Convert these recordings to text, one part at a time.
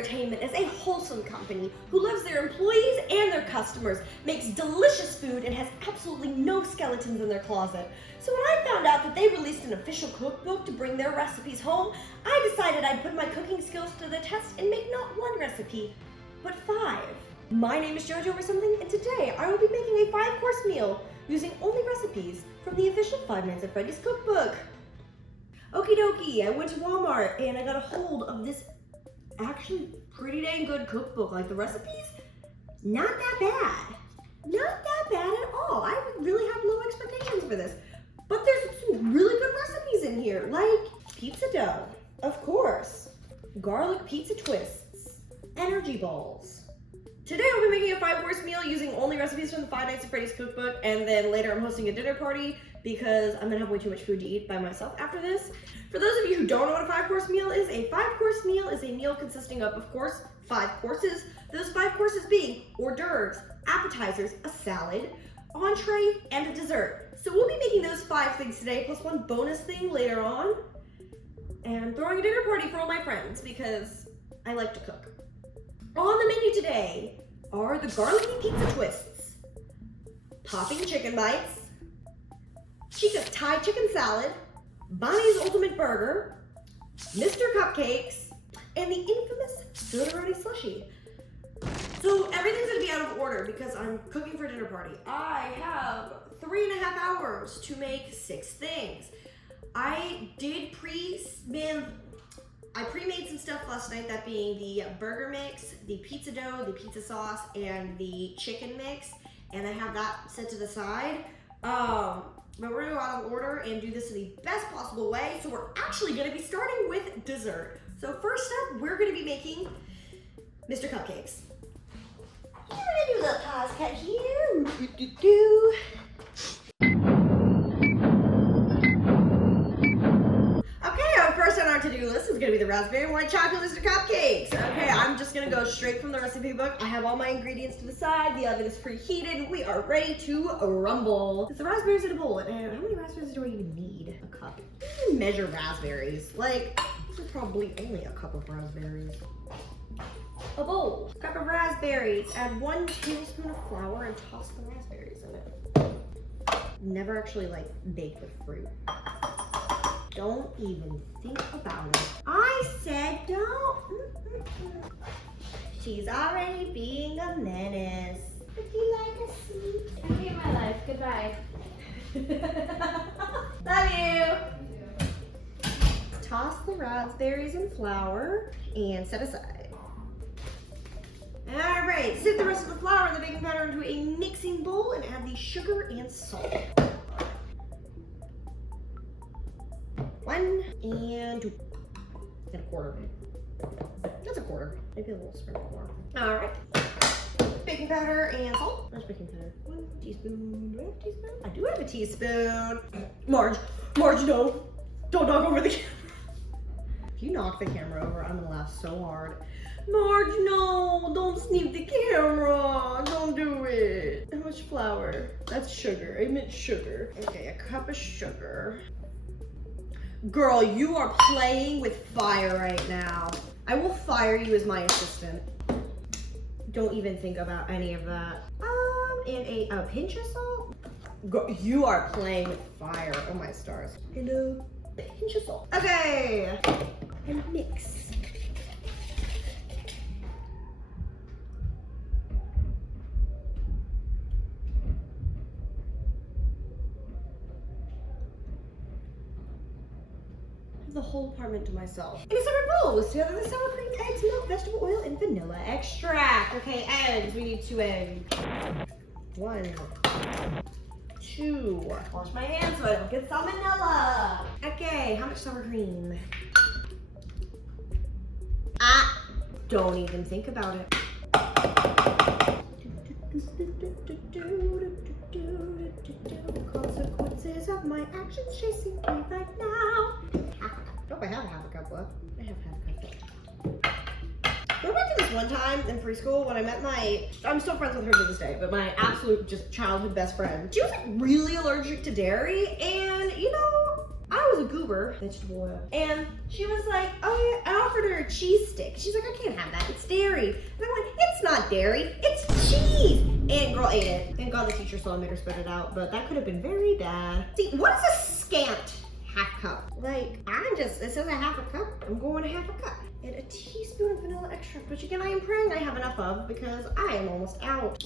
Entertainment is a wholesome company who loves their employees and their customers, makes delicious food, and has absolutely no skeletons in their closet. So when I found out that they released an official cookbook to bring their recipes home, I decided I'd put my cooking skills to the test and make not one recipe, but 5. My name is JoJo or something, and today I will be making a 5-course meal using only recipes from the official Five Nights at Freddy's cookbook. Okie dokie, I went to Walmart and I got a hold of this actually pretty dang good cookbook. Like, the recipes, not that bad. Not that bad at all. I really have low expectations for this. But there's some really good recipes in here, like pizza dough, of course, garlic pizza twists, energy balls. Today I'll be making a 5-course meal using only recipes from the Five Nights at Freddy's cookbook, and then later I'm hosting a dinner party because I'm gonna have way too much food to eat by myself after this. For those of you who don't know what a 5-course meal is, a 5-course meal is a meal consisting of course, 5 courses. Those 5 courses being hors d'oeuvres, appetizers, a salad, entree, and a dessert. So we'll be making those 5 things today, plus one bonus thing later on, and throwing a dinner party for all my friends because I like to cook. On the menu today are the garlicky pizza twists, popping chicken bites, Chica's Thai chicken salad, Bonnie's ultimate burger, Mr. Cupcakes, and the infamous Sodaroni slushie. So everything's gonna be out of order because I'm cooking for a dinner party. I have 3.5 hours to make 6 things. I pre-made some stuff last night, that being the burger mix, the pizza dough, the pizza sauce, and the chicken mix, and I have that set to the side. But we're gonna go out of order and do this in the best possible way. So we're actually gonna be starting with dessert. So first up, we're gonna be making Mr. Cupcakes. We're gonna do the pause cut here. On our to-do list is gonna be the raspberry white chocolate Mr. Cupcakes. Okay, I'm just gonna go straight from the recipe book. I have all my ingredients to the side. The oven is preheated, and we are ready to rumble. The raspberries in a bowl. And how many raspberries do I even need? A cup. I don't even measure raspberries. Like, this is probably only a cup of raspberries. A bowl. Cup of raspberries. Add 1 tablespoon of flour and toss the raspberries in it. Never actually baked with fruit. Don't even think about it. I said don't. She's already being a menace. Would you like a seat? I hate my life. Goodbye. Love you. Toss the raspberries in flour and set aside. All right, sip the rest of the flour and the baking powder into a mixing bowl and add the sugar and salt. 1 and 2 and a quarter. That's a quarter. Maybe a little sprinkle more. All right. Baking powder and salt. Where's baking powder? 1 teaspoon. Do I have a teaspoon? I do have a teaspoon. Marge, no. Don't knock over the camera. If you knock the camera over, I'm gonna laugh so hard. Marge, no. Don't sneak the camera. Don't do it. How much flour? That's sugar. I meant sugar. Okay, a cup of sugar. Girl, you are playing with fire right now. I will fire you as my assistant. Don't even think about any of that. And a pinch of salt. Girl, you are playing with fire. Oh my stars. And a pinch of salt. Okay. And mix. The whole apartment to myself. In a separate bowl, whisk together the sour cream, eggs, milk, vegetable oil, and vanilla extract. Okay, eggs. We need 2 eggs. 1, 2. Wash my hands so I don't get salmonella. Okay, how much sour cream? Don't even think about it. Consequences of my actions chasing me right now. Nope, I have half a cup left. I have half a cup left. Go back to this one time in preschool when I met I'm still friends with her to this day, but my absolute just childhood best friend. She was really allergic to dairy, and I was a goober. Burber vegetable oil. And she was like, oh yeah, I offered her a cheese stick. She's like, I can't have that, it's dairy. And I went, it's not dairy, it's cheese. And girl ate it. Thank God the teacher saw and made her spit it out, but that could have been very bad. See, what is a scant half cup? Like, it says a half a cup, I'm going a half a cup. And a teaspoon of vanilla extract, which again, I am praying I have enough of because I am almost out.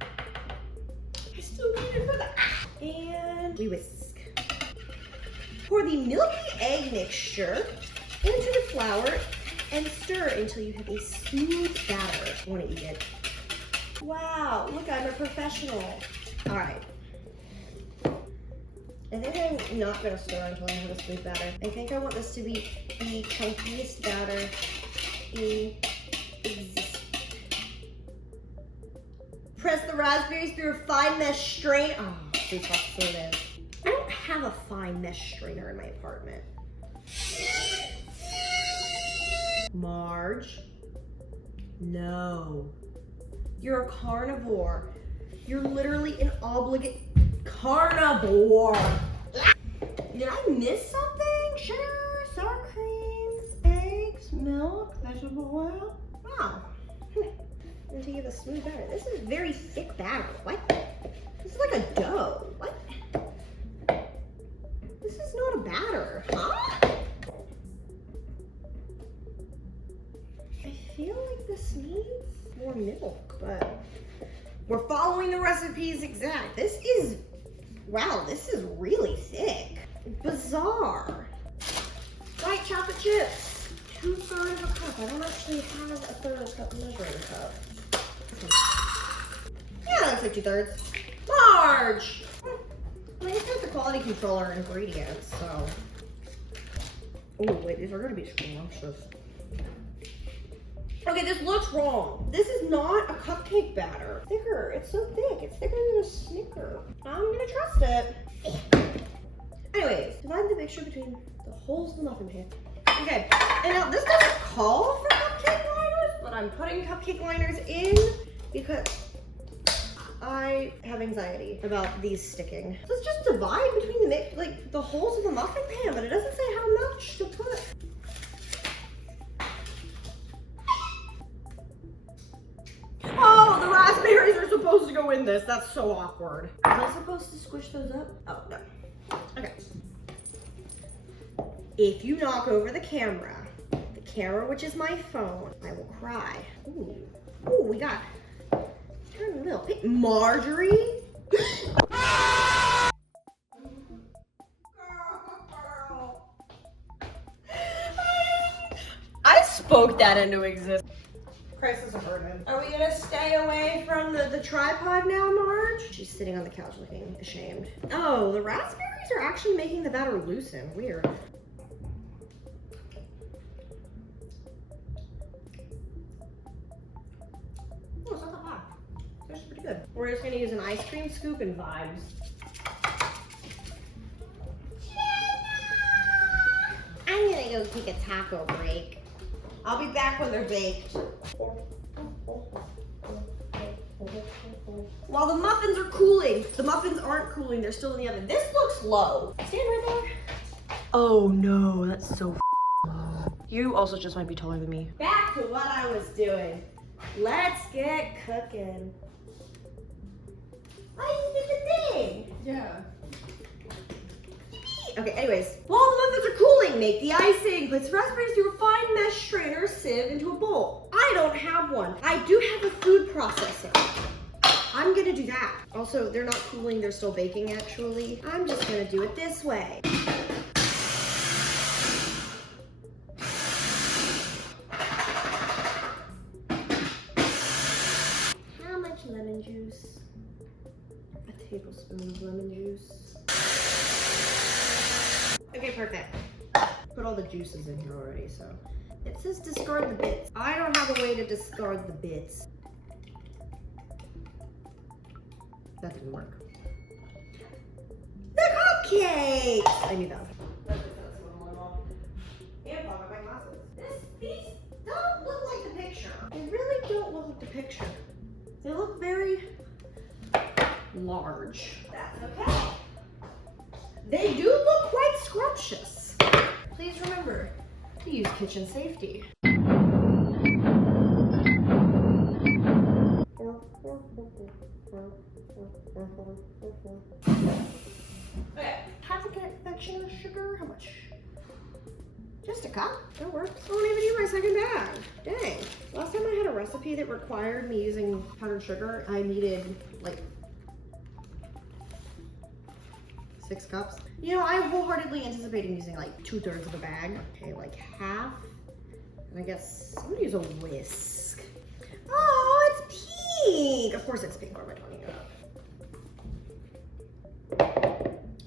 I still need it for that. And we whisk. Pour the milky egg mixture into the flour and stir until you have a smooth batter. I want to eat it. Wow, look, I'm a professional. All right. I think I'm not gonna stir until I have a smooth batter. I think I want this to be the chunkiest batter in existence. Press the raspberries through a fine mesh strainer. Oh, so it is. I don't have a fine mesh strainer in my apartment. Marge, no. You're a carnivore. You're literally an obligate carnivore. Did I miss something? Sugar, sour cream, eggs, milk, vegetable oil. Wow. Until you have a smooth batter. This is very thick batter. What? This is like a dough. What? This is not a batter. Huh? I feel like this needs more milk, but we're following the recipes exact. This is, wow, this is really thick. Bizarre. White chocolate chips. 2/3 of a cup. I don't actually have a 1/3 of a cup measuring cup. Yeah, that's like 2/3. Marge! I mean, it's got the quality controller ingredients, so. Oh, wait, these are gonna be scrumptious. Okay, this looks wrong. This is not a cupcake batter. It's thicker, it's so thick. It's thicker than a Snicker. I'm gonna trust it. Anyways, divide the mixture between the holes of the muffin pan. Okay, and now this doesn't call for cupcake liners, but I'm putting cupcake liners in because I have anxiety about these sticking. So let's just divide between the holes of the muffin pan, but it doesn't say how much to put. Oh, the raspberries are supposed to go in this. That's so awkward. Was I supposed to squish those up? Oh, no. Okay. If you knock over the camera which is my phone, I will cry. Ooh, ooh, we got turn a little bit. Marjorie? I spoke that into existence. Crisis averted. Are we gonna stay away from the tripod now, Marge? She's sitting on the couch looking ashamed. Oh, the raspberries are actually making the batter loosen. Weird. Oh, it's not that hot. It's actually pretty good. We're just gonna use an ice cream scoop and vibes. I'm gonna go take a taco break. I'll be back when they're baked. While the muffins are cooling. The muffins aren't cooling, they're still in the oven. This looks low. Stand right there. Oh no, that's so low. You also just might be taller than me. Back to what I was doing. Let's get cooking. Oh, you did the thing. Yeah. Okay, anyways, while the muffins are cooling, make the icing. Put raspberries through a fine mesh strainer, sieve into a bowl. I don't have one. I do have a food processor. I'm gonna do that. Also, they're not cooling, they're still baking actually. I'm just gonna do it this way. How much lemon juice? A tablespoon of lemon juice. Okay, perfect. Put all the juices in here already, so. It says discard the bits. I don't have a way to discard the bits. That didn't work. The cupcakes! I knew that. And pocket my glasses. These don't look like the picture. They really don't look like the picture. They look very large. That's okay. They do look quite scrumptious. always remember to use kitchen safety. Okay, half a confection of sugar. How much? Just a cup? That works. I won't even use my second bag. Dang. Last time I had a recipe that required me using powdered sugar, I needed like 6 cups. You know, I'm wholeheartedly anticipating using like 2/3 of a bag. Okay, like half. And I guess I'm gonna use a whisk. Oh, it's pink. Of course it's pink. What am I talking about?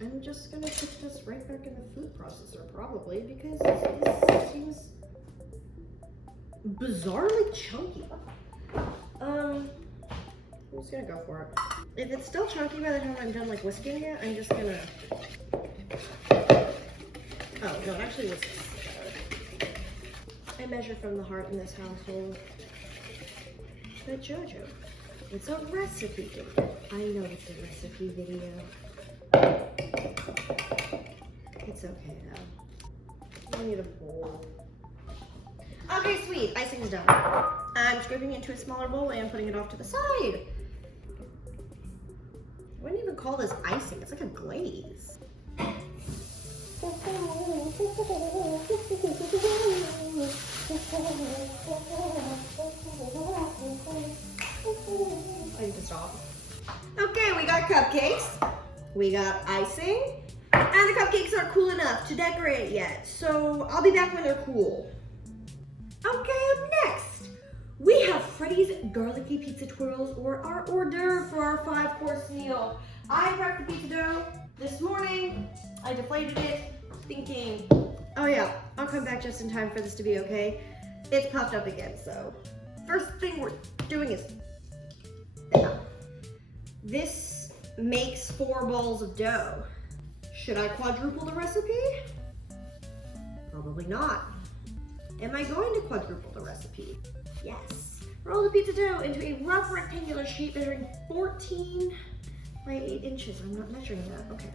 I'm just gonna put this right back in the food processor probably because this seems bizarrely chunky. I'm just gonna go for it. If it's still chunky by the time I'm done like whisking it, I'm just gonna, oh no, it actually whisks better. I measure from the heart in this household. But Jojo, it's a recipe video. I know it's a recipe video. It's okay though. I need a bowl. Okay, sweet. Icing's done. I'm scraping it into a smaller bowl and putting it off to the side. I wouldn't even call this icing. It's like a glaze. I need to stop. Okay, we got cupcakes. We got icing. And the cupcakes aren't cool enough to decorate it yet. So I'll be back when they're cool. Okay, up next, we have Freddy's Garlicky Pizza Twirls, or our hors d'oeuvre for our 5-course meal. I prepped the pizza dough this morning. I deflated it, thinking, oh yeah, I'll come back just in time for this to be okay. It's puffed up again, so first thing we're doing is this makes 4 balls of dough. Should I quadruple the recipe? Probably not. Am I going to quadruple the recipe? Yes. Roll the pizza dough into a rough rectangular shape measuring 14 by 8 inches. I'm not measuring that. Okay.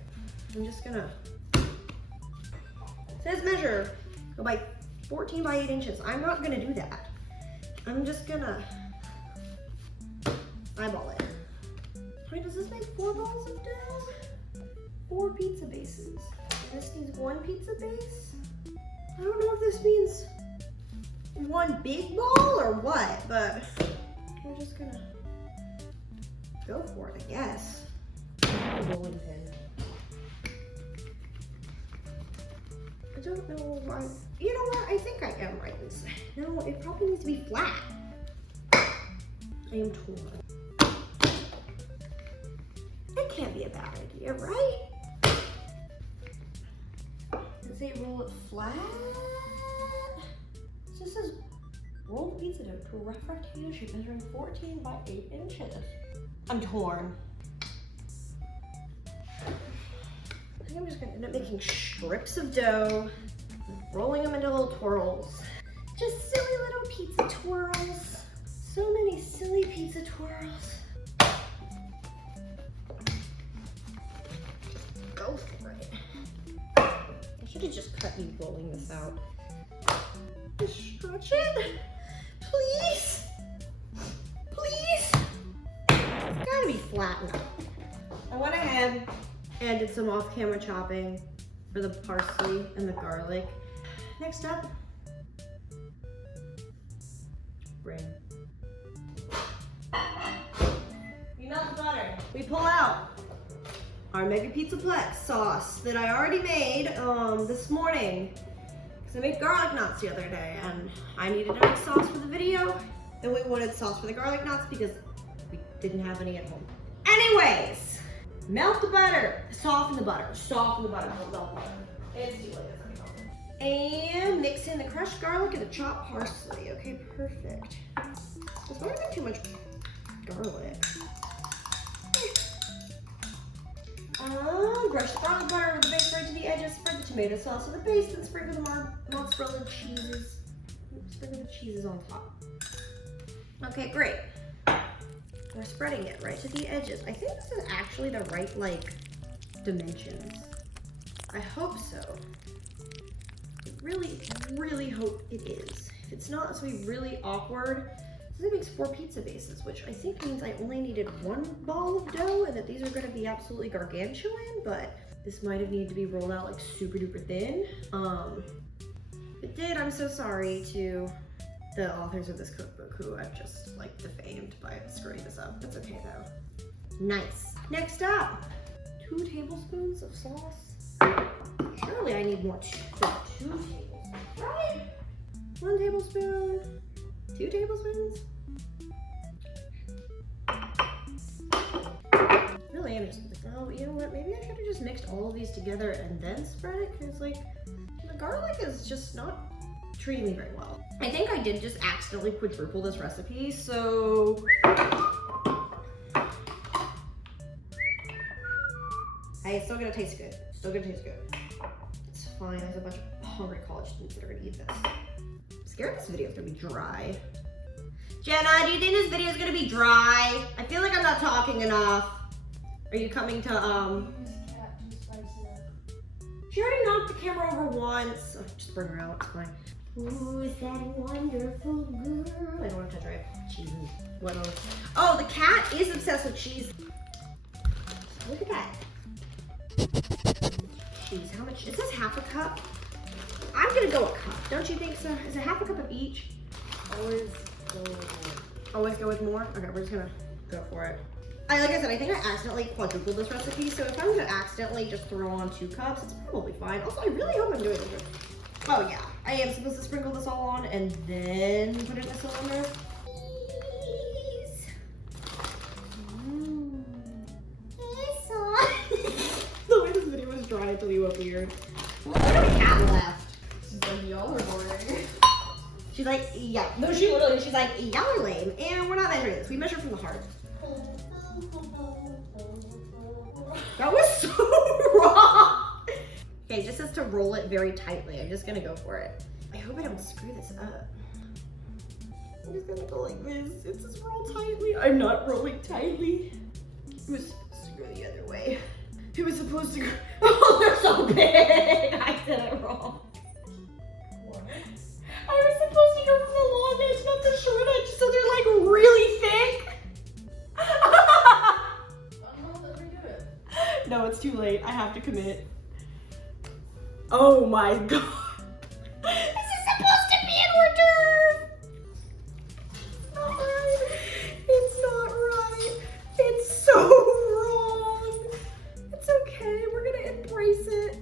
I'm just gonna, it says measure, go by 14 by 8 inches. I'm not gonna do that. I'm just gonna eyeball it. Wait, does this make 4 balls of dough? 4 pizza bases. And this needs 1 pizza base? I don't know if this means 1 big ball or what, but we're just gonna go for it, I guess. Bowling pin. I don't know why. You know what? I think I am right this. No, it probably needs to be flat. I am torn. It can't be a bad idea, right? Does it roll it flat? So this says roll the pizza dough to a rough rectangular shape measuring 14 by 8 inches. I'm torn. I think I'm just gonna end up making strips of dough, rolling them into little twirls. Just silly little pizza twirls. So many silly pizza twirls. Go for it. I should have just cut you rolling this out. Just stretch it. Please. Please. It's gotta be flat enough. I went ahead and did some off-camera chopping for the parsley and the garlic. Next up, bring. We melt the butter. We pull out our Mega Pizzaplex sauce that I already made this morning. Because I made garlic knots the other day and I needed to make sauce for the video. And we wanted sauce for the garlic knots because we didn't have any at home. Anyways, melt the butter, soften the butter, don't melt the butter. It's too late. And mix in the crushed garlic and the chopped parsley. Okay, perfect. This might have been too much garlic. Brush the garlic butter with the base right to the edges. Spread the tomato sauce on the base, then sprinkle the mozzarella cheeses. Sprinkle the cheeses on top. Okay, great. We're spreading it right to the edges. I think this is actually the right, like, dimensions. I hope so. really, really hope it is. If it's not, it's gonna be really awkward. This makes 4 pizza bases, which I think means I only needed 1 ball of dough and that these are gonna be absolutely gargantuan, but this might have needed to be rolled out like super duper thin. If it did, I'm so sorry to the authors of this cookbook who I've just like defamed by screwing this up. That's okay though. Nice. Next up, 2 tablespoons of sauce. Surely I need more than 2 tablespoons, right? 1 tablespoon, 2 tablespoons. Really am just like, oh, you know what? Maybe I should have just mixed all of these together and then spread it, because like the garlic is just not treating me very well. I think I did just accidentally quadruple this recipe, so hey, it's still gonna taste good. Still gonna taste good. It's fine. There's a bunch of hungry college students that are gonna eat this. I'm scared this video is gonna be dry. Jenna, do you think this video is gonna be dry? I feel like I'm not talking enough. Are you coming to She already knocked the camera over once. Oh, just bring her out. It's fine. Ooh, is that wonderful girl? I don't want to touch her. Cheese and what else? Oh, the cat is obsessed with cheese. Look at that. Cheese, how much? It says half a cup. I'm gonna go a cup. Don't you think so? Is it half a cup of each? Always go with more. Always go with more? Okay, we're just gonna go for it. Like I said, I think I accidentally quadrupled this recipe, so if I'm gonna accidentally just throw on 2 cups, it's probably fine. Also, I really hope I'm doing it good. Oh yeah, I am supposed to sprinkle this all on and then put it in a cylinder. Please. It's on. The way this video was dry until you went weird. Well, I don't have left. She's like, y'all are boring. She's like, yeah. No, she's like, y'all are lame. And we're not measuring this. We measure from the heart. That was so wrong. Okay, it just says to roll it very tightly. I'm just gonna go for it. I hope I don't screw this up. I'm just gonna go like this. It says roll tightly. I'm not rolling tightly. It was supposed to go the other way. It was supposed to go. Oh, they're so big. I did it wrong. What? I was supposed to go from the long edge, not the short edge, so they're like really thick. No, it's too late. I have to commit. Oh my god. This is supposed to be an hors d'oeuvre. Not right. It's not right. It's so wrong. It's okay. We're gonna embrace it.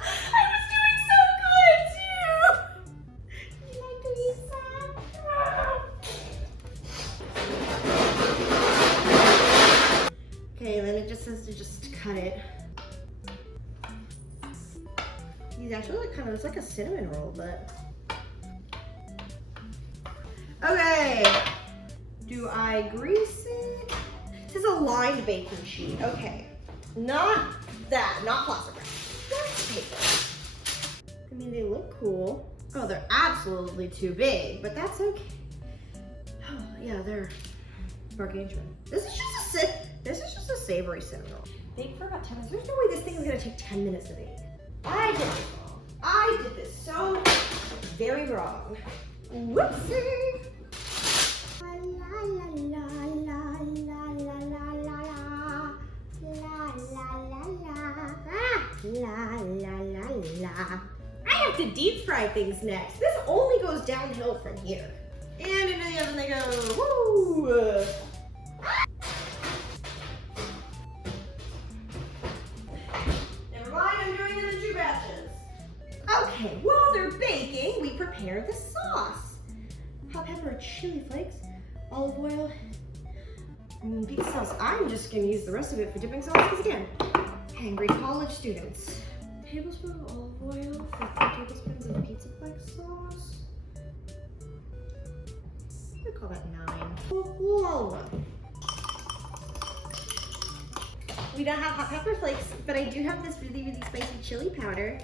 I was doing so good too. You like to eat some? Okay, and then it just says to just cut it. These actually look kind of, it's like a cinnamon roll, but. Okay. Do I grease it? This is a lined baking sheet. Okay. Not that, not plastic wrap. Wax paper. I mean, they look cool. Oh, they're absolutely too big, but that's okay. Oh, yeah, they're gargantuan. This is just a savory cinnamon roll. Bake for about 10 minutes. There's no way this thing is gonna take 10 minutes to bake. I did this wrong. I did this so very wrong. Whoopsie. La la la la la la la la la la la. I have to deep fry things next. This only goes downhill from here. And into the oven they go. Woo! Okay, while they're baking, we prepare the sauce. Hot pepper, chili flakes, olive oil, and pizza sauce. I'm just gonna use the rest of it for dipping sauce, because again, angry college students. A tablespoon of olive oil for 3 tablespoons of pizza flakes sauce. I'm gonna call that 9. Whoa. We don't have hot pepper flakes, but I do have this really, really spicy chili powder.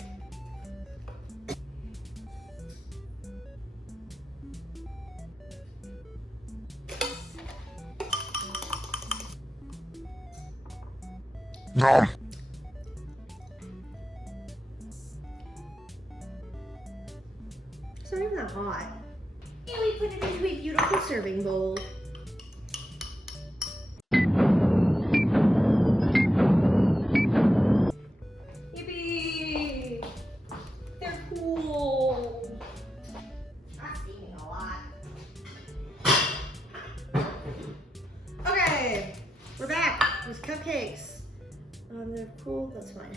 it into a beautiful serving bowl. Yippee! They're cool. That's eating a lot. Okay, we're back with cupcakes. They're cool, that's fine.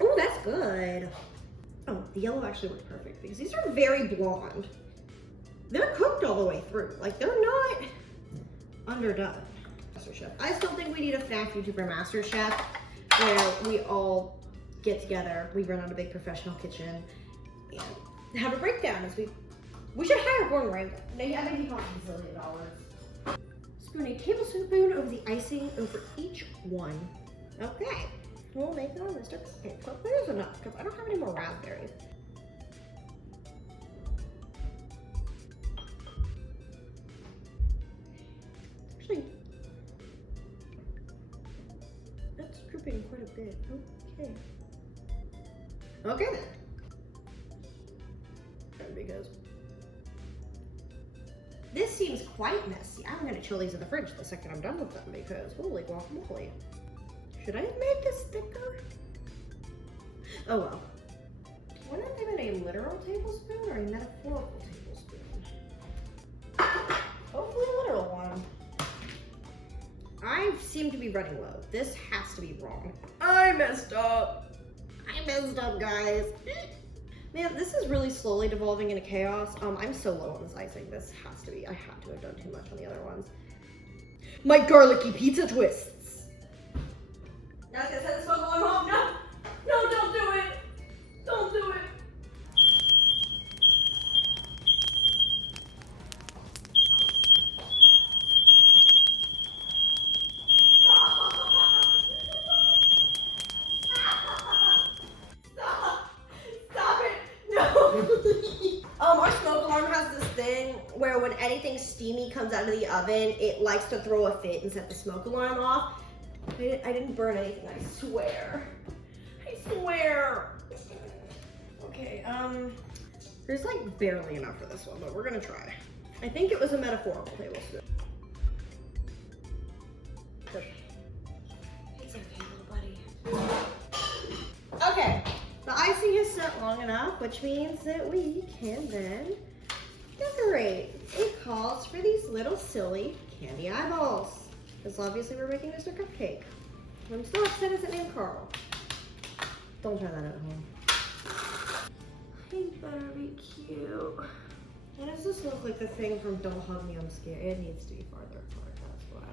Oh, that's good. Oh, the yellow actually worked perfect because these are very blonde. They're cooked all the way through. Like, they're not underdone. Master Chef. I still think we need a FNAF YouTuber Master Chef where we all get together, we run out a big professional kitchen, and have a breakdown as we should hire Gordon Ramsay. They have $80 $1 Spoon a tablespoon over the icing over each one. Okay, we'll make it on Mr. Cupcake. But there's enough because I don't have any more raspberries. Actually, that's dripping quite a bit. Okay. Okay then. Because this seems quite messy. I'm gonna chill these in the fridge the second I'm done with them because holy guacamole. Should I have made this thicker? Oh well. I wonder if they meant a literal tablespoon or a metaphorical tablespoon. Hopefully a literal one. I seem to be running low. This has to be wrong. I messed up. Guys. Man, this is really slowly devolving into chaos. I'm so low on this icing. This has to be, I had to have done too much on the other ones. My garlicky pizza twists. Now I was gonna set the smoke alarm off. No, no, don't do it. Don't do it. Our smoke alarm has this thing where when anything steamy comes out of the oven, it likes to throw a fit and set the smoke alarm off. I didn't burn anything, I swear. I swear. Okay, there's like barely enough for this one, but we're gonna try. I think it was a metaphorical tablespoon. It's okay, little buddy. Okay. The icing is set long enough, which means that we can then decorate. It calls for these little silly candy eyeballs. Because obviously we're making Mr. Cupcake. I'm still upset as it named Carl. Don't try that at home. He better be cute. Why does this look like the thing from Don't Hug Me, I'm Scared? It needs to be farther apart, that's why.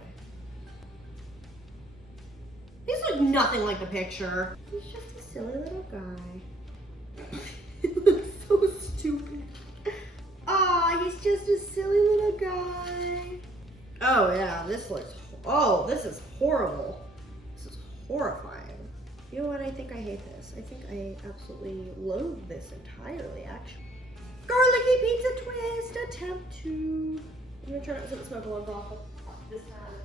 These look nothing like the picture. He's just a silly little guy. He looks so stupid. Aw, he's just a silly little guy. Oh yeah, this looks, oh, this is horrible. This is horrifying. You know what, I think I hate this. I think I absolutely loathe this entirely, actually. Garlicky pizza twist, attempt 2. I'm gonna try not to set the smoke alarm off this time.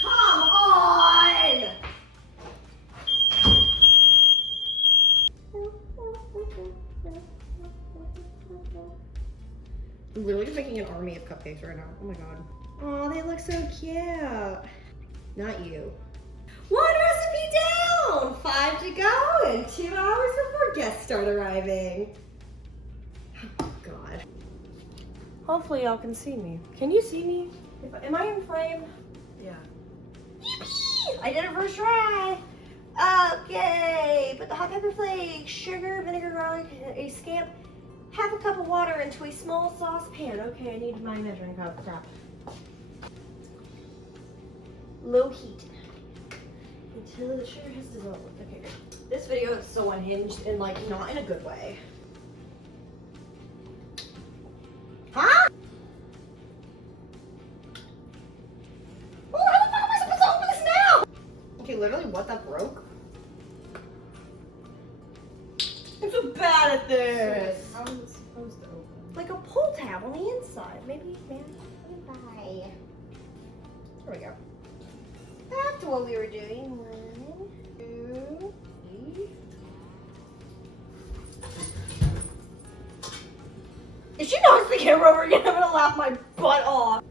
Come on! I'm literally just making an army of cupcakes right now. Oh my god. Oh, they look so cute. Not you. 1 recipe down! 5 to go and 2 hours before guests start arriving. Oh god. Hopefully y'all can see me. Can you see me? Am I in frame? Yeah. Yippee! I did it first try. Okay, put the hot pepper flakes, sugar, vinegar, garlic, a scamp, half a cup of water into a small saucepan. Okay, I need my measuring cup. Crap. Low heat until the sugar has dissolved. Okay, good. This video is so unhinged and like not in a good way. Huh? Oh, how the fuck am I supposed to open this now? Okay, literally, what, that broke? I'm so bad at this. How is it supposed to open? Like a pull tab on the inside. Maybe, bye. There we go. Back to what we were doing. 1, 2, 3. If she knocks the camera over again, I'm gonna laugh my butt off.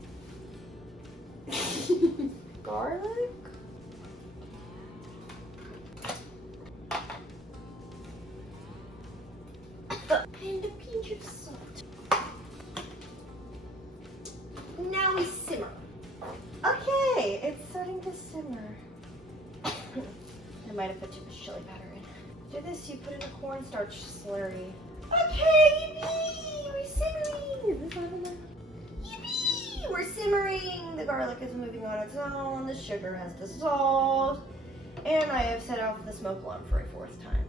Garlic? And a pinch of salt. Now we simmer. Okay, it's starting to simmer. I might have put too much chili powder in. To this, you put in a cornstarch slurry. Okay, yippee! We're simmering! Is this on there? Yippee! We're simmering! The garlic is moving on its own, the sugar has dissolved, and I have set off the smoke alarm for a 4th time.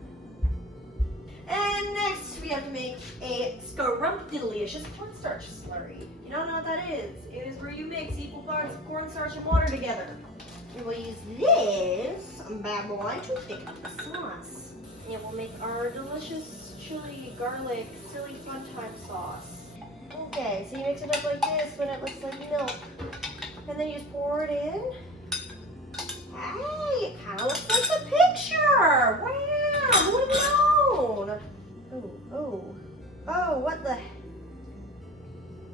And next, we have to make a scrumptious cornstarch slurry. You don't know what that is? It is where you mix equal parts of cornstarch and water together. We will use this bad boy to thicken up the sauce. And we'll make our delicious chili, garlic, silly fun time sauce. Okay, so you mix it up like this when it looks like milk. And then you just pour it in. Hey, it kind of looks like the picture. Wow, who would have known? Oh, what the?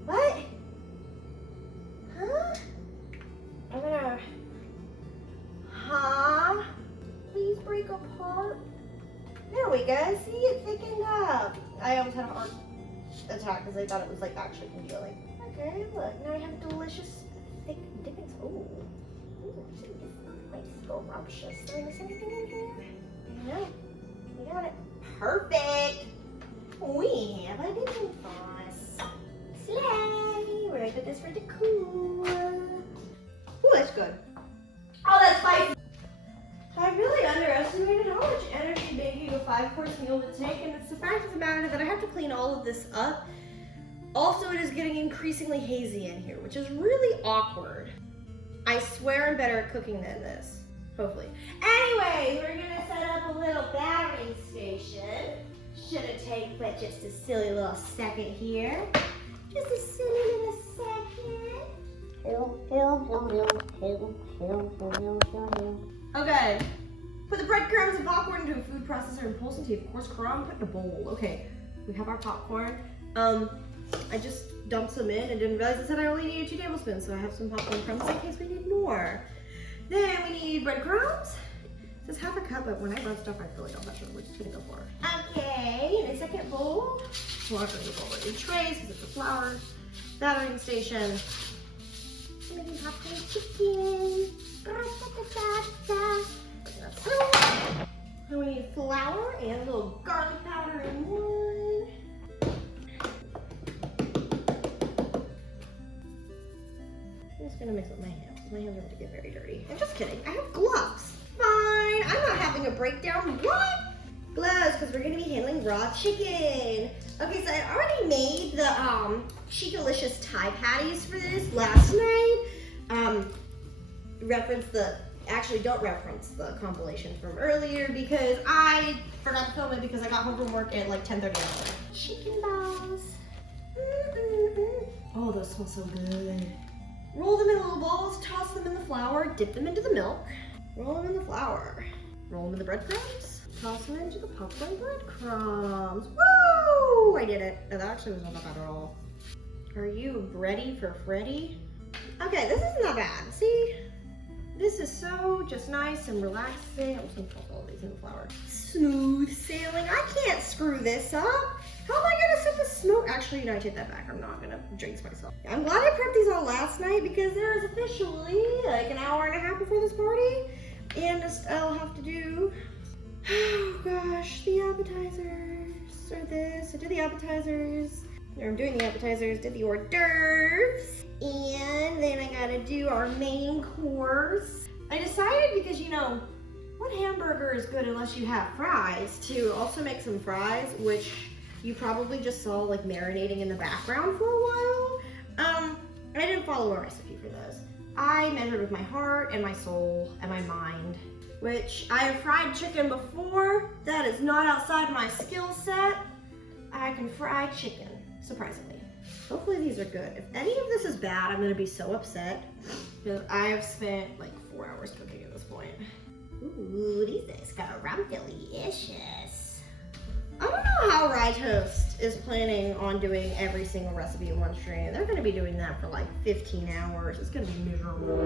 What? Huh? I'm gonna, please break apart. There we go, see, it thickened up. I almost had a heart attack because I thought it was like actually congealing. Okay, look, now I have delicious thick dipping. Ooh, this is like scrumptious. Did I miss anything in here? No, we got it. Perfect. We have a dipping sauce. Slay. We're gonna put this for the cool. Ooh, that's good. Oh, that's spicy. I really underestimated how much energy making a 5-course meal would take, and it's the fact of the matter that I have to clean all of this up. Also, it is getting increasingly hazy in here, which is really awkward. I swear I'm better at cooking than this, hopefully. Anyway, we're gonna set up a little battering station. Shouldn't take but just a silly little second here. Just a silly little second. Okay, put the breadcrumbs and popcorn into a food processor and pulse into a coarse crumb. Put in a bowl. Okay, we have our popcorn. I just dumped some in and didn't realize it said I only needed 2 tablespoons, so I have some popcorn crumbs in case we need more. Then we need breadcrumbs. It says half a cup, but when I run stuff, I feel like I'm not sure we're just gonna go for. Okay, in a second bowl. Well, I'm gonna go in trays because it's a flour battering station. Making popcorn chicken. And we need flour and a little garlic powder in one. I'm just gonna mix up my hands. My hands are going to get very dirty. I'm just kidding. I have gloves. Fine. I'm not having a breakdown. What? Gloves, because we're gonna be handling raw chicken. Okay, so I already made the Cheekalicious Thai patties for this last night. Don't reference the compilation from earlier because I forgot to film it because I got home from work at like 10:30. Chicken balls. Oh, those smell so good. Roll them in little balls, toss them in the flour, dip them into the milk, roll them in the flour, roll them in the breadcrumbs, toss them into the popcorn breadcrumbs. Woo! I did it. Oh, that actually was not that bad at all. Are you ready for Freddy? Okay, this isn't that bad. See? This is so just nice and relaxing. I'm just gonna toss all these in the flour. Smooth sailing. I can't screw this up. How am I gonna set the smoke? Actually, I take that back. I'm not gonna jinx myself. I'm glad I prepped these all last night because there is officially like an hour and a half before this party. And I'll have to do, oh gosh, the appetizers or this. I did the appetizers. Or I'm doing the appetizers, did the hors d'oeuvres. And then I gotta do our main course. I decided because, you know, what hamburger is good unless you have fries, to also make some fries, which you probably just saw like marinating in the background for a while. I didn't follow a recipe for those. I measured with my heart and my soul and my mind, which I have fried chicken before. That is not outside my skill set. I can fry chicken, surprisingly. Hopefully these are good. If any of this is bad, I'm gonna be so upset because I have spent like 4 hours cooking at this point. Ooh, these guys got a delicious. I don't know how rye toast is planning on doing every single recipe in one stream. They're gonna be doing that for like 15 hours. It's gonna be miserable.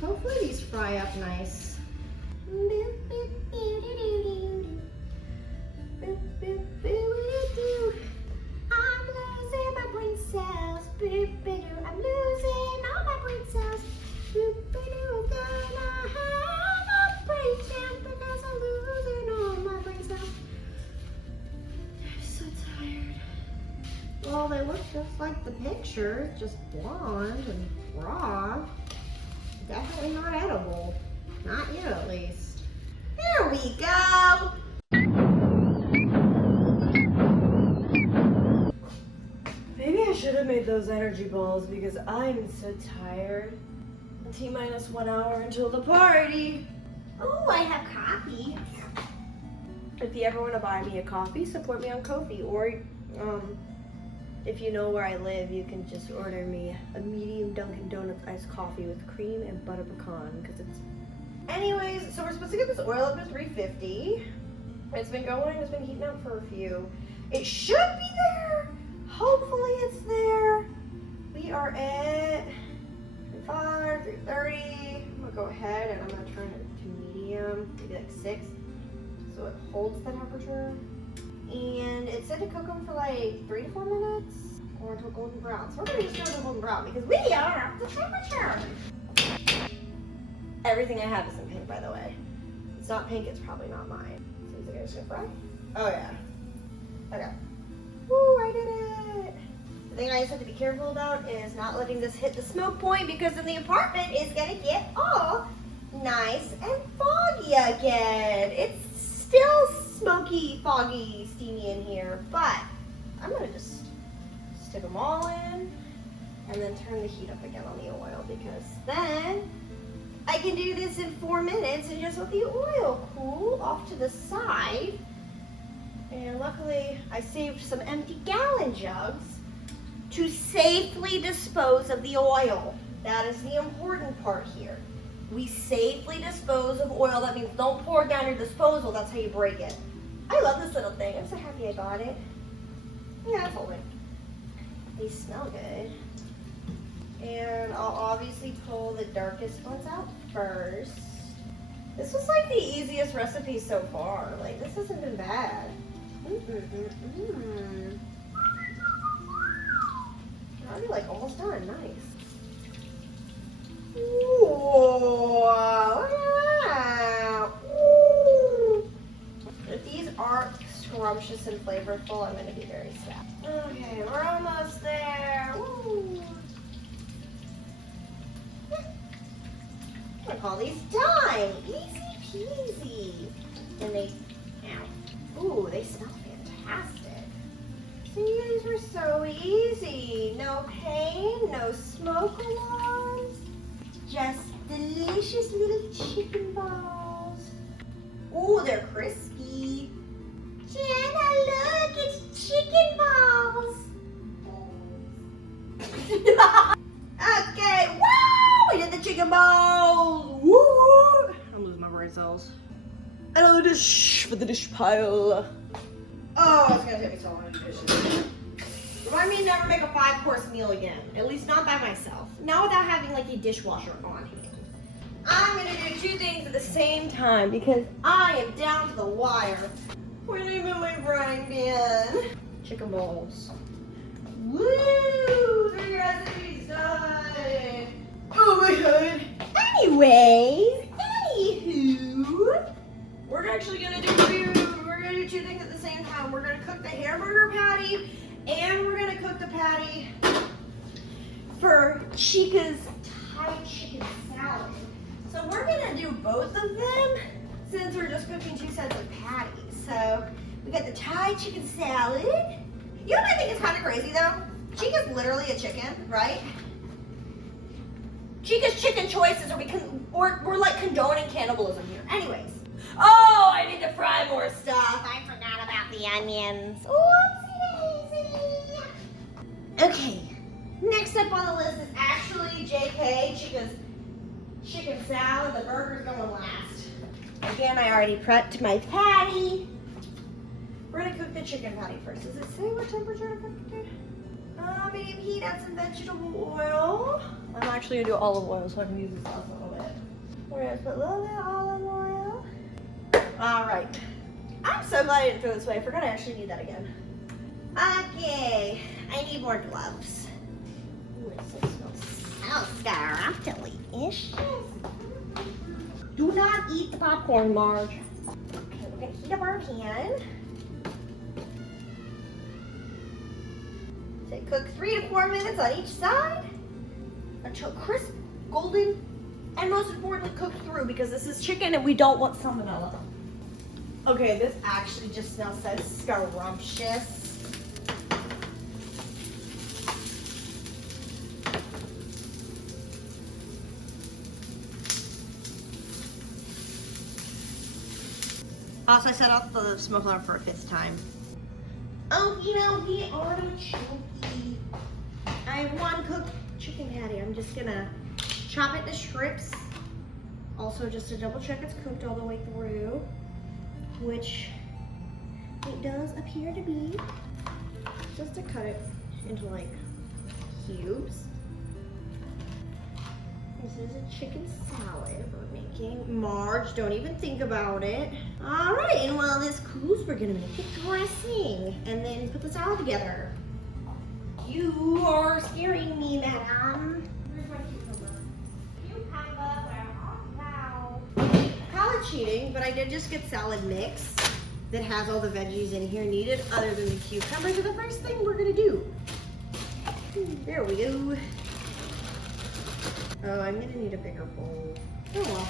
Hopefully these fry up nice. I'm losing my brain cells. I'm losing all my brain cells. Gonna have a breakdown because I'm losing all my brain cells. I'm so tired. Well, they look just like the picture, just blonde and raw. Definitely not edible. Not yet, at least. There we go. Maybe I should have made those energy balls because I'm so tired. T-minus 1 hour until the party. Oh, I have coffee. If you ever want to buy me a coffee, support me on Ko-fi. Or if you know where I live, you can just order me a medium Dunkin' Donuts iced coffee with cream and butter pecan because it's... Anyways, so we're supposed to get this oil up to 350. It's been heating up for a few. It should be there. Hopefully it's there. We are at 330. I'm gonna go ahead and I'm gonna turn it to medium, maybe like 6, so it holds the temperature. And it said to cook them for like 3 to 4 minutes or until golden brown. So we're gonna just go to golden brown because we are at the temperature. Everything I have is in pink, by the way. If it's not pink, it's probably not mine. So is it gonna fry? Oh yeah. Okay. Woo, I did it. The thing I just have to be careful about is not letting this hit the smoke point because then the apartment is gonna get all nice and foggy again. It's still smoky, foggy, steamy in here, but I'm gonna just stick them all in and then turn the heat up again on the oil because then I can do this in 4 minutes and just let the oil cool off to the side. And luckily I saved some empty gallon jugs to safely dispose of the oil. That is the important part here. We safely dispose of oil. That means don't pour it down your disposal. That's how you break it. I love this little thing. I'm so happy I bought it. Yeah, that's all right. They smell good. And I'll obviously pull the darkest ones out first. This was like the easiest recipe so far. Like, this hasn't been bad. Already like almost done. Nice. Ooh, look at that. Ooh. If these aren't scrumptious and flavorful, I'm going to be very sad. Okay, we're almost there. Ooh. I'm gonna call these done. Easy peasy. And they, ooh, they smell fantastic. See, these were so easy. No pain, no smoke alarms. Just delicious little chicken balls. Ooh, they're crispy. Jenna, look, it's chicken balls. Okay, woo! We did the chicken balls. Woo! I'm losing my brain cells. Another dish for the dish pile. Oh, it's gonna take me so long to do dishes. Remind me to never make a 5-course meal again. At least not by myself. Not without having like a dishwasher on hand. I'm gonna do 2 things at the same time because I am down to the wire. Putting in my frying pan. Chicken balls. Woo! 3 recipes done. Oh my god. Anyways, anywho, we're actually gonna do 2 things at the same time. We're gonna cook the hamburger patty and we're gonna cook the patty for Chica's Thai chicken salad. So we're gonna do both of them since we're just cooking 2 sets of patties. So we got the Thai chicken salad. You know what I think is kind of crazy though? Chica's literally a chicken, right? Chica's chicken choices we're like condoning cannibalism here. Anyways. Oh, I need to fry more stuff. I forgot about the onions. Whoopsie daisy. Okay. Next up on the list is actually JK, Chica's chicken salad. The burger's going last. Again, I already prepped my patty. We're gonna cook the chicken patty first. Does it say what temperature to cook it to? Medium heat, add some vegetable oil. I'm actually gonna do olive oil so I can use this sauce a little bit. We're gonna put a little bit of olive oil. All right. I'm so glad I didn't throw this away. I forgot I actually need that again. Okay, I need more gloves. Ooh, it smells so delicious. Do not eat the popcorn, Marge. Okay, we're gonna heat up our pan. So cook 3 to 4 minutes on each side until crisp, golden, and most importantly, cooked through because this is chicken and we don't want salmonella. Okay, this actually just smells so scrumptious. Also, I set off the smoke alarm for a 5th time. Okie dokie, artichoke. I have 1 cooked chicken patty. I'm just gonna chop it to strips. Also, just to double check it's cooked all the way through, which it does appear to be. Just to cut it into like cubes. This is a chicken salad we're making. Marge, don't even think about it. All right, and while this cools, we're gonna make a dressing and then put the salad together. You are scaring me, madam. Where's my cucumber? Wow. Call it cheating, but I did just get salad mix that has all the veggies in here needed other than the cucumber. So the first thing we're gonna do. There we go. Oh, I'm gonna need a bigger bowl. Oh well.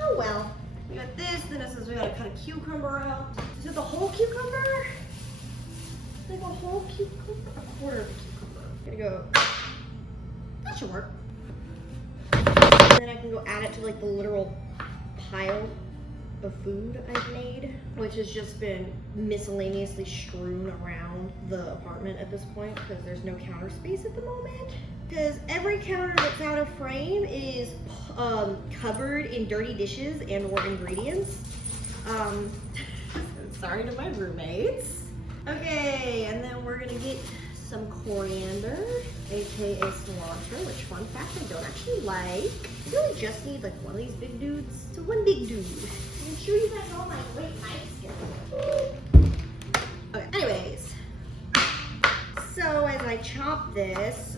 Oh well. We got this, then it says we gotta cut a cucumber out. Is it the whole cucumber? Like a whole cucumber? A quarter of a cucumber. Gonna go. That should work. And then I can go add it to like the literal pile of food I've made, which has just been miscellaneously strewn around the apartment at this point because there's no counter space at the moment. Because every counter that's out of frame is covered in dirty dishes and or ingredients. Sorry to my roommates. Okay, and then we're gonna get some coriander, aka cilantro, which fun fact I don't actually like. I really just need like one of these big dudes. So 1 big dude. I'm sure you guys know my great knife skills. Okay, anyways. So as I chop this,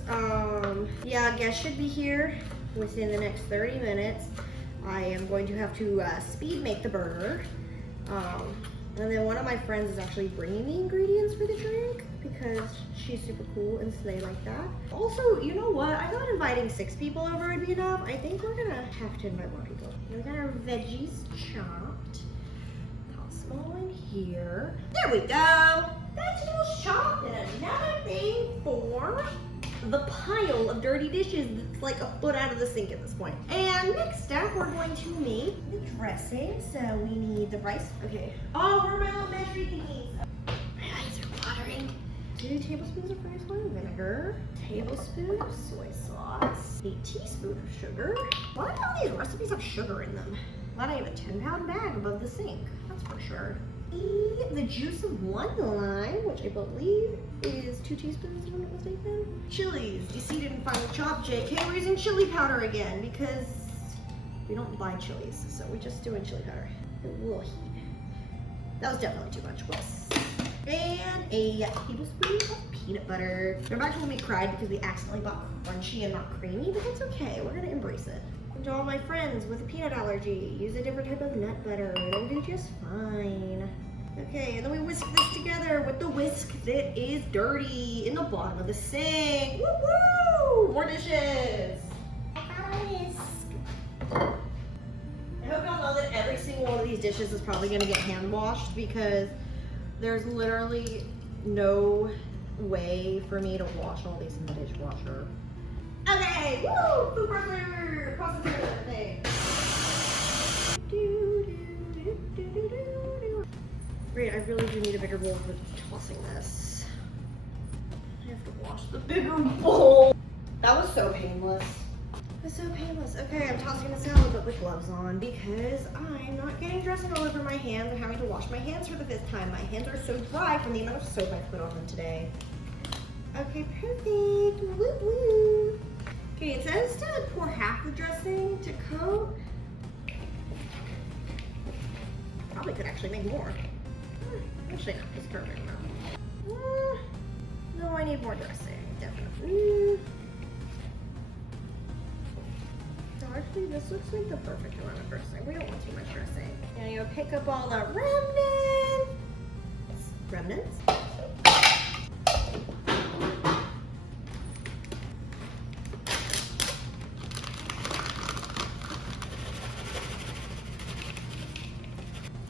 yeah, guests should be here within the next 30 minutes. I am going to have to speed make the burger. And then one of my friends is actually bringing me ingredients for the drink because she's super cool and slay like that. Also, you know what? I thought inviting 6 people over would be enough. I think we're gonna have to invite more people. We got our veggies chopped. Toss them all in here. There we go. Vegetables chopped, and another thing for the pile of dirty dishes that's like a foot out of the sink at this point. And next up, we're going to make the dressing. So we need the rice. Okay. Oh, where are my little measuring thingies? My eyes are watering. 2 tablespoons of rice wine vinegar. Tablespoon of soy sauce. A teaspoon of sugar. Why do all these recipes have sugar in them? Glad I have a 10-pound bag above the sink. That's for sure. The juice of 1 lime, which I believe is 2 teaspoons, if I'm not mistaken. Chilies, you see, didn't find the chop, JK. We're using chili powder again because we don't buy chilies, so we're just doing chili powder. A little heat. That was definitely too much. Whoops. And a tablespoon of peanut butter. Remember back when we cried because we accidentally bought crunchy and not creamy, but that's okay. We're gonna embrace it. And to all my friends with a peanut allergy, use a different type of nut butter. It'll do just fine. Okay, and then we whisk this together with the whisk that is dirty in the bottom of the sink. Woo woo! More dishes. I got a whisk. I hope y'all know that every single one of these dishes is probably gonna get hand washed because there's literally no way for me to wash all these in the dishwasher. Okay, woo! Food burglar! Across the thing. Great, I really do need a bigger bowl for tossing this. I have to wash the bigger bowl. That was so painless. It's so painless. Okay, I'm tossing the salad, but with gloves on because I'm not getting dressing all over my hands and having to wash my hands for the 5th time. My hands are so dry from the amount of soap I put on them today. Okay, perfect. Woo woo. Okay, it says to pour half the dressing to coat. Probably could actually make more. Actually, no, it's perfect now. No, I need more dressing, definitely. No, actually, this looks like the perfect amount of dressing. We don't want too much dressing. And you'll pick up all the remnants.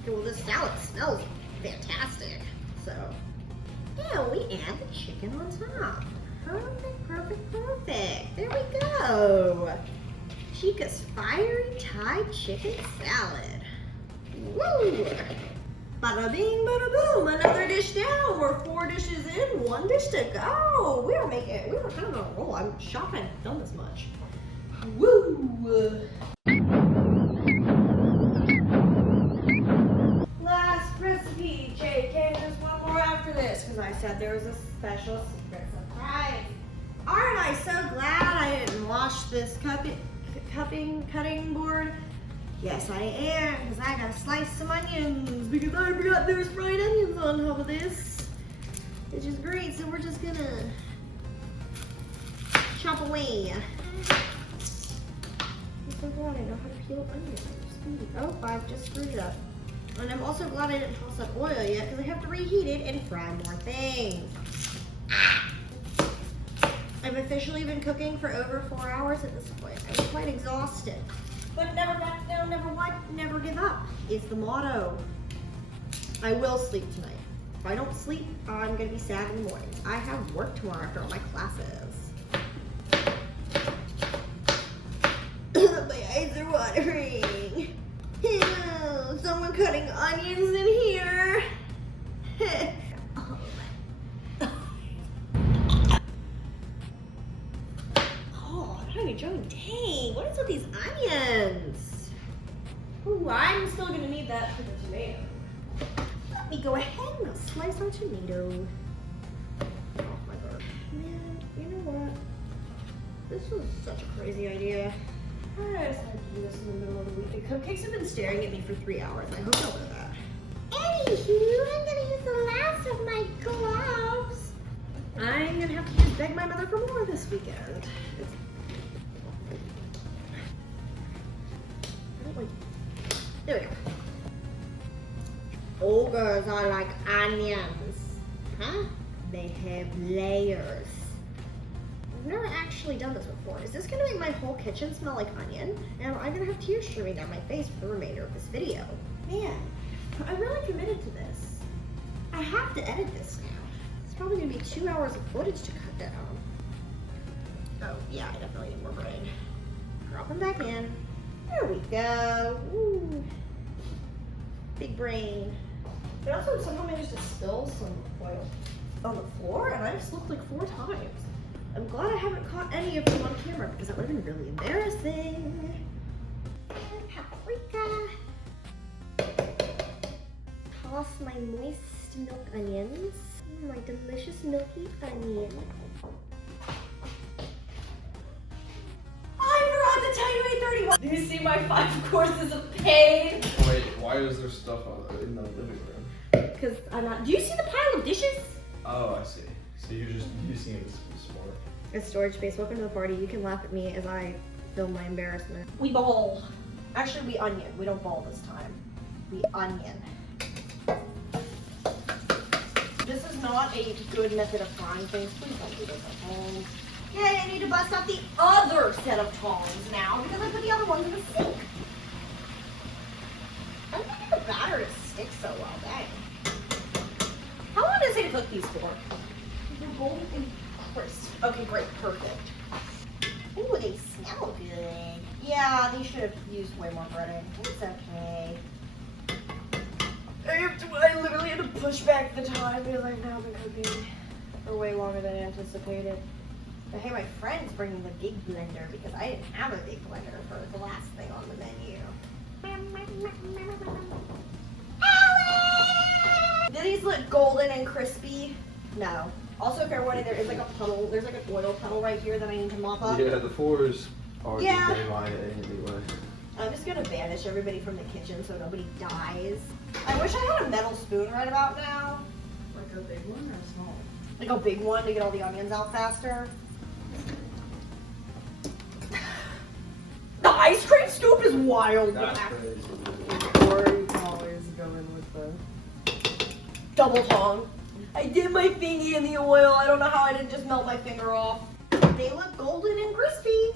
Well, this salad smells fantastic. So, yeah, we add the chicken on top. Perfect, perfect, perfect. There we go. Chica's fiery Thai chicken salad. Woo! Bada bing, bada boom. Another dish down. We're 4 dishes in, 1 dish to go. We were kind of on a roll. I'm shocked I've done this much. Woo! Recipe, JK, there's one more after this because I said there was a special secret surprise. Aren't I so glad I didn't wash this cutting board? Yes, I am, because I gotta slice some onions because I forgot there's fried onions on top of this, which is great. So we're just gonna chop away. I'm so glad I know how to peel onions. Oh, I've just screwed it up. And I'm also glad I didn't toss that oil yet because I have to reheat it and fry more things. I've officially been cooking for over 4 hours at this point. I'm quite exhausted. But never back down, never give up is the motto. I will sleep tonight. If I don't sleep, I'm gonna be sad in the morning. I have work tomorrow after all my classes. My eyes are watering. Ew, someone cutting onions in here. Oh my. Oh, tiny Joe, dang. What is with these onions? Ooh, I'm still gonna need that for the tomato. Let me go ahead and slice our tomato. Oh my god. Man, you know what? This was such a crazy idea. I decided to do this in the middle of the week. The cupcakes have been staring at me for 3 hours. I hope y'all know that. Anywho, I'm gonna use the last of my gloves. I'm gonna have to just beg my mother for more this weekend. There we go. Ogres are like onions. Huh? They have layers. I've never actually done this before. Is this gonna make my whole kitchen smell like onion? And I'm gonna have tears streaming down my face for the remainder of this video. Man, I'm really committed to this. I have to edit this now. It's probably gonna be 2 hours of footage to cut down. Oh yeah, I definitely need more bread. Drop them back in. There we go. Ooh. Big brain. But also somehow managed to spill some oil on the floor, and I just looked like 4 times. I'm glad I haven't caught any of them on camera because that would have been really embarrassing. Paprika. Toss my moist milk onions. My delicious milky onion. I forgot to tell you 8:31. Do you see my 5 courses of pain? Wait, why is there stuff in the living room? Because I'm not. Do you see the pile of dishes? Oh, I see. So you're just using it as sport. It's storage space. Welcome to the party. You can laugh at me as I film my embarrassment. We bowl. Actually, we onion. We don't ball this time. We onion. This is not a good method of frying things. Please don't do this at home. Yeah, I need to bust out the other set of tongs now because I put the other ones in the sink. I don't think the batter stick so well. Dang. How long does it take to cook these for? They're golden and crisp. Okay, great, perfect. Ooh, they smell good. Yeah, they should have used way more breading. It's okay. I literally had to push back the time because I've now been cooking for way longer than anticipated. But hey, my friend's bringing the big blender because I didn't have a big blender for the last thing on the menu. Do these look golden and crispy? No. Also, if you're wondering, there is like a puddle. There's like an oil puddle right here that I need to mop up. Yeah, the floors are Yeah. just very line anyway. I'm just gonna banish everybody from the kitchen so nobody dies. I wish I had a metal spoon right about now. Like a big one or a small one? Like a big one to get all the onions out faster. The ice cream scoop is wild. That's crazy. Or you can always go in with the... Double tongue. I did my thingy in the oil. I don't know how I didn't just melt my finger off. They look golden and crispy.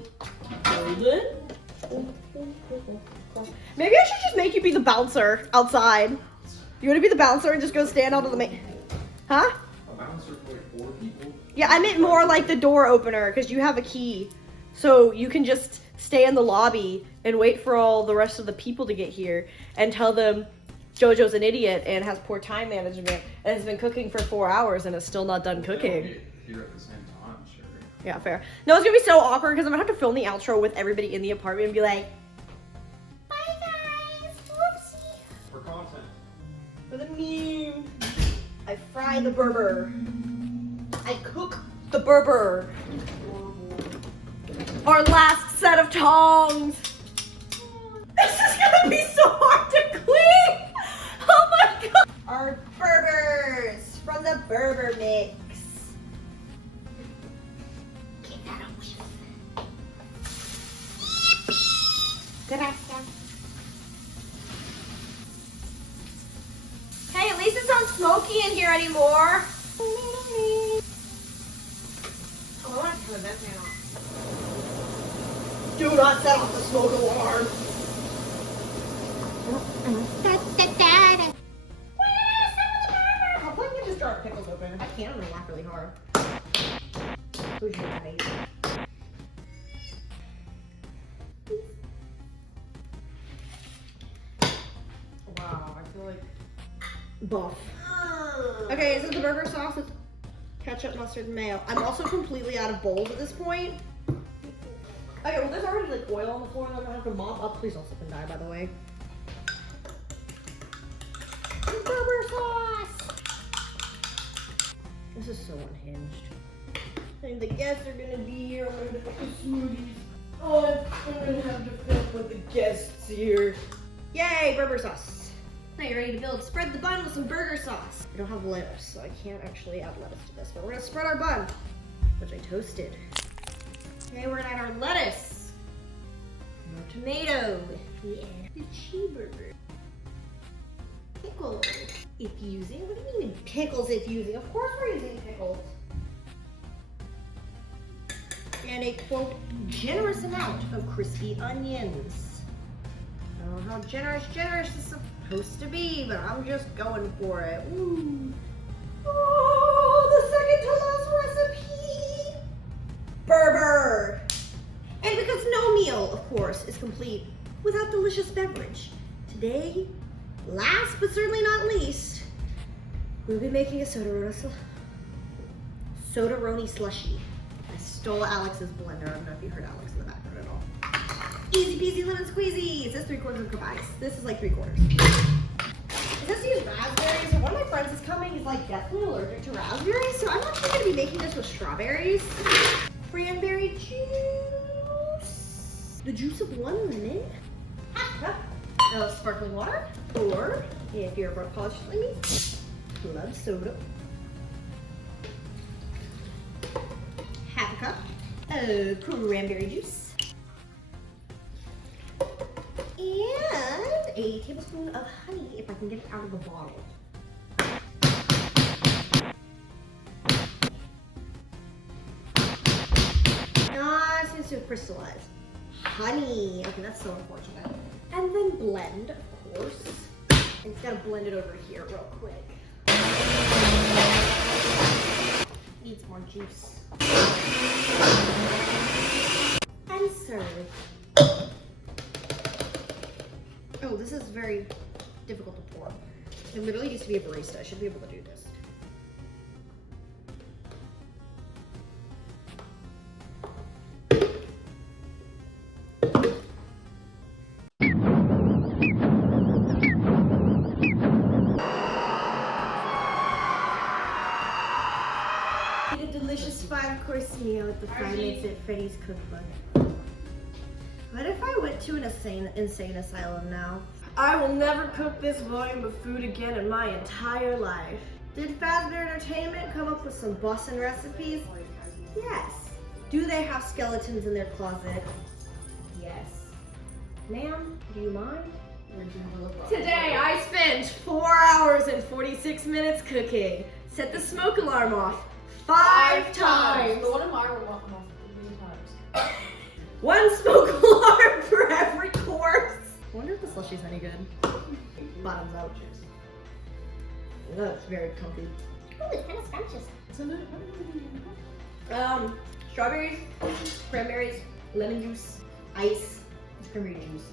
Golden? Maybe I should just make you be the bouncer outside. You want to be the bouncer and just go stand out of the main... Huh? A bouncer for like 4 people? Yeah, I meant more like the door opener because you have a key. So you can just stay in the lobby and wait for all the rest of the people to get here and tell them JoJo's an idiot and has poor time management and has been cooking for 4 hours and is still not done cooking. They don't get here at the same time, sure. Yeah, fair. No, it's gonna be so awkward because I'm gonna have to film the outro with everybody in the apartment and be like, bye guys, whoopsie. For content. For the meme. I fry the Burber. I cook the Burber. Our last set of tongs. This is gonna be so hard to clean. Oh my god. Our Burbers from the Burber mix. Get that away. Gracias. Hey, at least it's not smoky in here anymore. Oh, I want to turn that fan off. Do not set off the smoke alarm. How come you just jar of pickles open? I can't, I'm gonna laugh really hard. Who's your daddy? Wow, I feel like... Buff. Okay, this is the burger sauce with ketchup, mustard, and mayo. I'm also completely out of bowls at this point. Okay, well there's already like oil on the floor that I'm gonna have to mop up. Please don't slip and die, by the way. Burger sauce! This is so unhinged. And the guests are gonna be here. I'm gonna put the smoothies. Oh, I'm gonna have to film with the guests here. Yay, burger sauce. Now you're ready to build. Spread the bun with some burger sauce. I don't have lettuce, so I can't actually add lettuce to this, but we're gonna spread our bun, which I toasted. Okay, we're gonna add our lettuce. More tomato. We add the cheeseburger. Pickles, if using. What do you mean pickles if using? Of course we're using pickles. And a, quote, generous amount of crispy onions. I don't know how generous is supposed to be, but I'm just going for it. Ooh. Oh, the second to last recipe. Burber. And because no meal, of course, is complete without delicious beverage. Today, last but certainly not least, we'll be making a Sodaroni slushie. I stole Alex's blender. I don't know if you heard Alex in the background at all. Easy peasy lemon squeezy. It says 3/4 of cup ice. This is like 3/4. It says to use raspberries. So one of my friends is coming. He's like definitely allergic to raspberries. So I'm actually going to be making this with strawberries. Cranberry juice. The juice of 1 lemon. Half cup of sparkling water. Or if you're a broke college like me, club soda. Half a cup of cranberry juice. And a tablespoon of honey if I can get it out of the bottle. Ah, it seems to have crystallized. Honey. Okay, that's so unfortunate. And then blend, of course. And it's gotta blend it over here real quick. Needs more juice. And serve. Oh, this is very difficult to pour. I literally used to be a barista. I should be able to do this. Five Nights at Freddy's Cookbook. What if I went to an insane asylum now? I will never cook this volume of food again in my entire life. Did Fazbear Entertainment come up with some bussin' recipes? Yes. Do they have skeletons in their closet? Yes. Ma'am, do you mind? Today I spent 4 hours and 46 minutes cooking. Set the smoke alarm off 5 times. The one in my room went off 3 times. 1 smoke alarm for every course. I wonder if the slushie's any good. Bottoms out. That's very comfy. Ooh, it's kind of scrumptious. Strawberries, cranberries, lemon juice, ice, cranberry juice,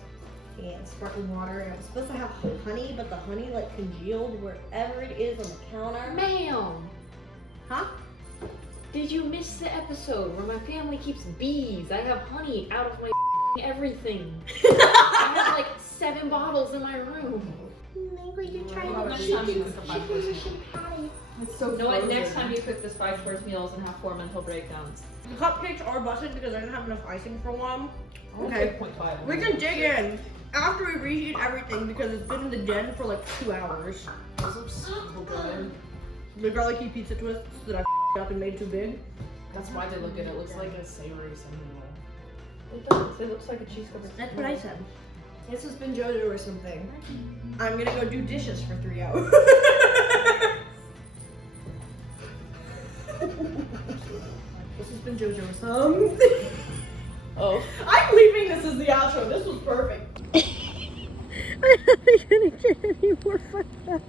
and sparkling water. And it was supposed to have honey, but the honey like congealed wherever it is on the counter. Ma'am, Huh? did you miss the episode where my family keeps bees? I have honey out of my everything. I have like 7 bottles in my room. Maybe you're trying Oh, to next chicken time you cook the five course patty. It's so You know what? frozen. Next time you cook this 5-course meals and have 4 mental breakdowns. The cupcakes are busted because I didn't have enough icing for one. I'll Okay. take 0.5. We can dig in after we reheat everything because it's been in the den for like 2 hours. Those look so good. The garlicky pizza twists that I up and made too big. That's why they look good. It looks like a savory cinnamon roll. It does. It looks like a cheese covered. That's what I said. This has been JoJo or something. I'm gonna go do dishes for 3 hours. This has been JoJo or something. Oh. I'm leaving this as the outro. This was perfect. I'm not gonna get any more fucked up.